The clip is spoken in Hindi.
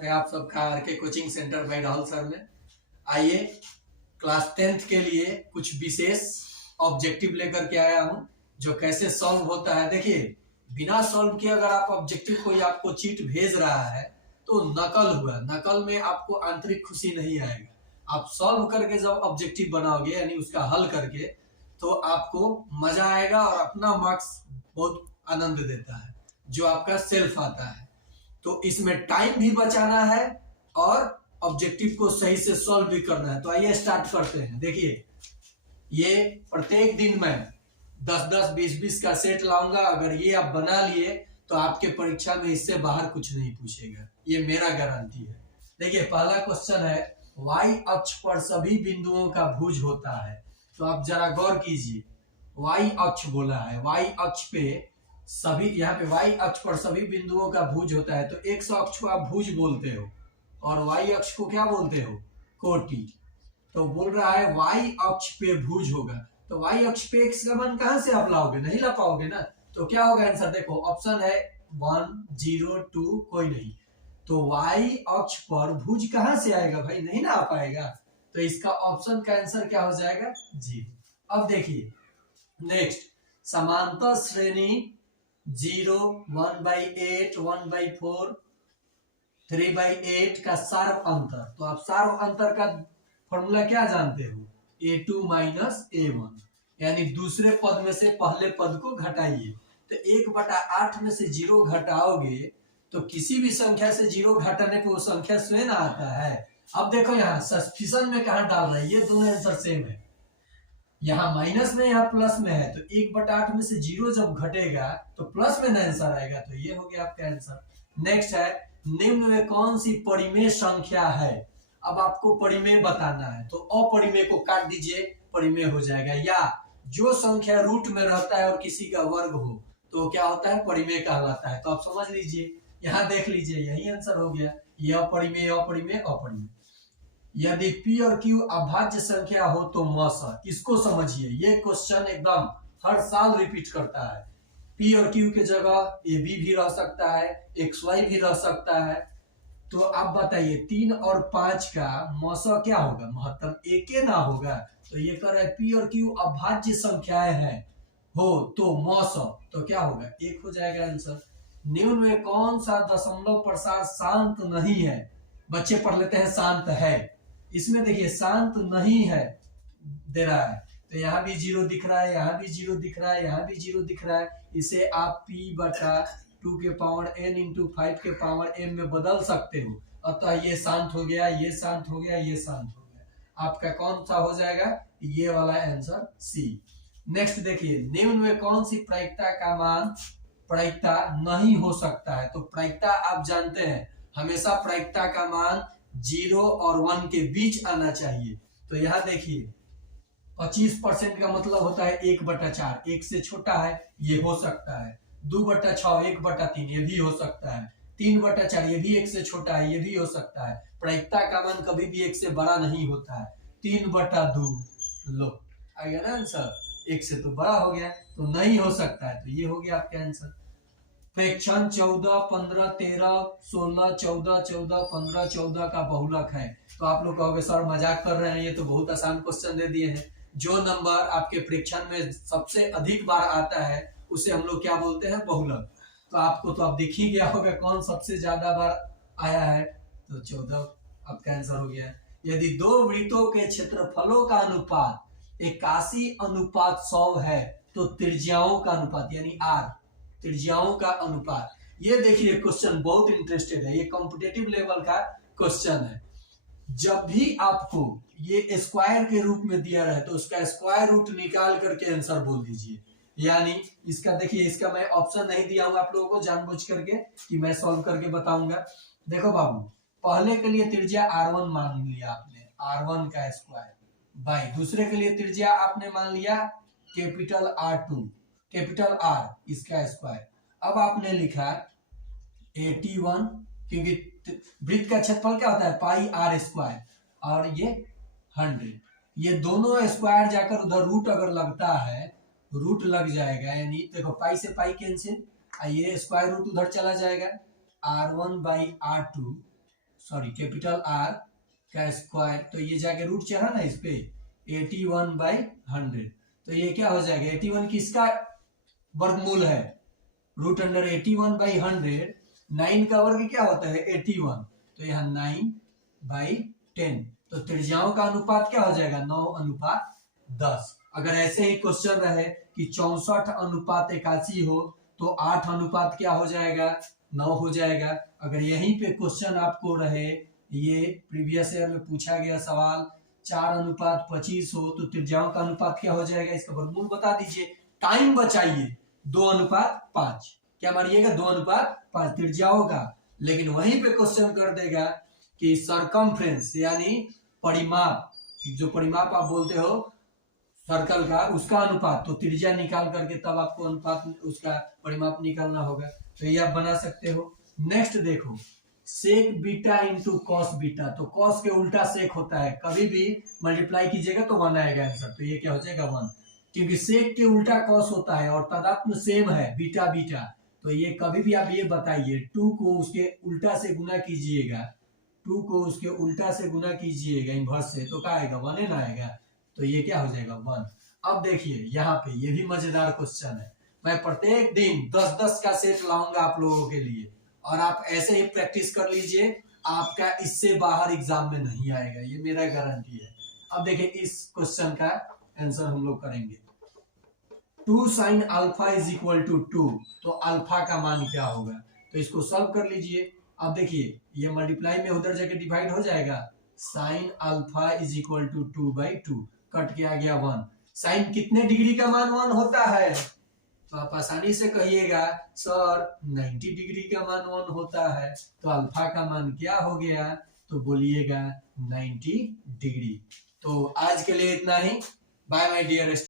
स्वागत है आप सबका R K coaching centre by Rahul sir में। आइए क्लास 10th के लिए कुछ विशेष ऑब्जेक्टिव लेकर के आया हूं जो कैसे सॉल्व होता है। देखिए, बिना सॉल्व किए अगर आप ऑब्जेक्टिव कोई आपको चीट भेज रहा है तो नकल हुआ, नकल में आपको आंतरिक खुशी नहीं आएगा। आप सॉल्व करके जब ऑब्जेक्टिव बनाओगे यानी उसका हल करके तो आपको मजा आएगा और अपना मार्क्स बहुत आनंद देता है जो आपका सेल्फ आता है। तो इसमें टाइम भी बचाना है और ऑब्जेक्टिव को सही से सॉल्व भी करना है। तो आइए स्टार्ट करते हैं। देखिए, ये प्रत्येक दिन मैं 10-10, 20-20 का सेट लाऊंगा। अगर ये आप बना लिए तो आपके परीक्षा में इससे बाहर कुछ नहीं पूछेगा, ये मेरा गारंटी है। देखिए, पहला क्वेश्चन है, वाई अक्ष पर सभी बिंदुओं का भुज होता है। तो आप जरा गौर कीजिए, वाई अक्ष बोला है, वाई अक्ष पे सभी, यहाँ पे वाई अक्ष पर सभी बिंदुओं का भुज होता है। तो एक्स अक्ष को आप भुज बोलते हो और वाई अक्ष को क्या बोलते हो, कोटि। तो बोल रहा है वाई अक्ष पे भुज होगा। तो वाई अक्ष पे एक्स का मान कहां से आप लाओगे, नहीं ला पाओगे ना। तो क्या होगा आंसर, देखो ऑप्शन है 1, 0, 2, कोई नहीं। तो वाई अक्ष पर भुज कहां से आएगा भाई, नहीं ना आ पाएगा। तो इसका ऑप्शन का आंसर क्या हो जाएगा, 0। अब देखिए नेक्स्ट, समांतर श्रेणी 0, 1/8, 1/4, 3/8 का सार्व अंतर। तो आप सार्व अंतर का फॉर्मूला क्या जानते हो, a2 माइनस a1, यानी दूसरे पद में से पहले पद को घटाइए। तो 1/8 में से 0 घटाओगे तो किसी भी संख्या से 0 घटाने पे वो संख्या स्वयं आता है। अब देखो यहाँ सब्स्टिट्यूशन में कहा डाल रहा है, ये दोनों आंसर सेम है। यहाँ माइनस में यहाँ प्लस में है, तो 1/8 में से 0 जब घटेगा तो प्लस में आंसर आएगा। तो ये हो गया आपका आंसर। नेक्स्ट है, निम्न में कौन सी परिमेय संख्या है। अब आपको परिमेय बताना है तो अपरिमेय को काट दीजिए, परिमेय हो जाएगा। या जो संख्या रूट में रहता है और किसी का वर्ग हो तो क्या होता है, परिमेय कहलाता है। तो आप समझ लीजिए, यहाँ देख लीजिए, यही आंसर हो गया। ये अपरिमेय अपरिमेय अपरिमेय। यदि P और Q अभाज्य संख्या हो तो मस, इसको समझिए। ये क्वेश्चन एकदम हर साल रिपीट करता है। P और Q के जगह AB भी रह सकता है, XY भी रह सकता है। तो आप बताइए 3 और 5 का मस क्या होगा, महत्तम एक ना होगा। तो ये कर रहा है P और Q अभाज्य संख्याएं हैं हो तो मस, तो क्या होगा, 1 हो जाएगा आंसर। निम्न में कौन सा दशमलव प्रसार शांत नहीं है। बच्चे पढ़ लेते हैं शांत है। इसमें देखिए शांत नहीं है दे रहा है, तो यहाँ भी 0 दिख रहा है, यहाँ भी 0 दिख रहा है, यहाँ भी 0 दिख रहा है। इसे आप P/2 के पावर n इंटू 5 के पावर m में बदल सकते हो। अतः ये शांत हो गया, ये शांत हो गया, ये शांत हो गया। आपका कौन सा हो जाएगा, ये वाला आंसर C। नेक्स्ट देखिए, निम्न में कौन सी प्रायिकता का मान प्रायिकता नहीं हो सकता है। तो प्रायिकता आप जानते हैं, हमेशा प्रायिकता का मान 0 और 1 के बीच आना चाहिए। तो यहाँ देखिए 25% का मतलब होता है 1/4, 1 से छोटा है, ये हो सकता है। 2/6, 1/3, ये भी हो सकता है। 3/4, ये भी 1 से छोटा है, ये भी हो सकता है। प्रायिकता का मान कभी भी 1 से बड़ा नहीं होता है। 3/2 लो आ गया ना आंसर, 1 से तो बड़ा हो गया, तो नहीं हो सकता है। तो ये हो गया आपका आंसर। फ्रैक्शन 14, 15, 13, 16, 14, 14, 15, 14 का बहुलक है। तो आप लोग कहोगे सर मजाक कर रहे हैं, ये तो बहुत आसान क्वेश्चन दे दिए हैं। जो नंबर आपके फ्रैक्शन में सबसे अधिक बार आता है उसे हम लोग क्या बोलते हैं, बहुलक। तो आपको तो अब दिख ही गया होगा कौन सबसे ज्यादा बार आया है, तो 14 आपका आंसर हो गया। यदि दो वृत्तों के क्षेत्रफलों का अनुपात 81:100 है तो त्रिज्याओं का अनुपात यानी R, त्रिज्याओं का अनुपात। ये देखिए क्वेश्चन बहुत इंटरेस्टेड है, ये कॉम्पिटिटिव लेवल का क्वेश्चन है। जब भी आपको ये स्क्वायर के रूप में दिया रहे तो उसका स्क्वायर रूट निकाल करके आंसर बोल दीजिए। यानी इसका देखिए, इसका मैं ऑप्शन नहीं दिया हूं आप लोगों को जानबूझ करके कि मैं सॉल्व करके बताऊंगा। देखो बाबू, पहले के लिए त्रिज्या R1 मान लिया आपने, R1 का स्क्वायर बाई दूसरे के लिए त्रिज्या आपने मान लिया कैपिटल R2, कैपिटल R, इसका स्क्वायर। अब आपने लिखा 81, क्योंकि वृत्त का क्षेत्रफल क्या होता है, पाई R स्क्वायर, और ये 100। ये दोनों स्क्वायर जाकर उधर रूट अगर लगता है, रूट लग जाएगा, यानी देखो पाई से पाई कैंसिल, ये स्क्वायर रूट उधर चला जाएगा, R1/R2 सॉरी कैपिटल R का स्क्वायर, तो ये जाके रूट चढ़ा ना इस पे 81/100, तो ये क्या हो जाएगा 81 किसका वर्गमूल है, रूट अंडर 81/100, 9 का वर्ग क्या होता है 81, तो यहाँ 9/10, तो त्रिज्याओं का अनुपात क्या हो जाएगा 9:10। अगर ऐसे ही क्वेश्चन रहे कि 64:81 हो तो 8 अनुपात क्या हो जाएगा 9 हो जाएगा। अगर यहीं पे क्वेश्चन आपको रहे, ये प्रीवियस ईयर में पूछा गया सवाल 4:25 हो तो त्रिज्याओं का अनुपात क्या हो जाएगा, इसका वर्गमूल बता दीजिए। टाइम बचाइए, 2:5, क्या मारिएगा 2:5 त्रिज्याओं का। लेकिन वहीं पे क्वेश्चन कर देगा कि सरकमफ्रेंस यानी परिमाप, जो परिमाप आप बोलते हो सर्कल का, उसका अनुपात, तो त्रिज्या निकाल करके तब आपको अनुपात उसका परिमाप निकालना होगा, तो ये आप बना सकते हो। नेक्स्ट देखो सेक बीटा इंटू कॉस बीटा, तो कॉस के उल्टा सेक होता है, कभी भी मल्टीप्लाई कीजिएगा तो 1 आएगा आंसर, तो ये क्या हो जाएगा 1, क्योंकि सेक के उल्टा कॉस होता है और तदात्म सेम है बीटा बीटा, तो ये कभी भी आप ये बताइए 2 को उसके उल्टा से गुना कीजिएगा, 2 को उसके उल्टा से गुना कीजिएगा इनवर्स से, तो क्या आएगा 1 ना आएगा, तो ये क्या हो जाएगा 1। अब देखिए यहाँ पे ये भी मजेदार क्वेश्चन है, मैं प्रत्येक दिन 10-10 का सेट लाऊंगा आप लोगों के लिए, और आप ऐसे ही प्रैक्टिस कर लीजिए, आपका इससे बाहर एग्जाम में नहीं आएगा, ये मेरा गारंटी है। अब देखिए इस क्वेश्चन का आंसर हम लोग करेंगे, 2 sin alpha is equal to 2, तो अल्फा का मान क्या होगा, तो इसको सॉल्व कर लीजिए। अब देखिए ये मल्टीप्लाई में उधर जाके डिवाइड हो जाएगा, sine alpha is equal to 2/2, cut के आ गया 1। साइन कितने डिग्री का मान 1 होता है, तो आप आसानी से कहिएगा सर 90 डिग्री का मान 1 होता है, तो अल्फा का मान क्या हो गया, तो बोलिएगा 90 डिग्री। तो आज के लिए इतना ही, बाय माय डियर।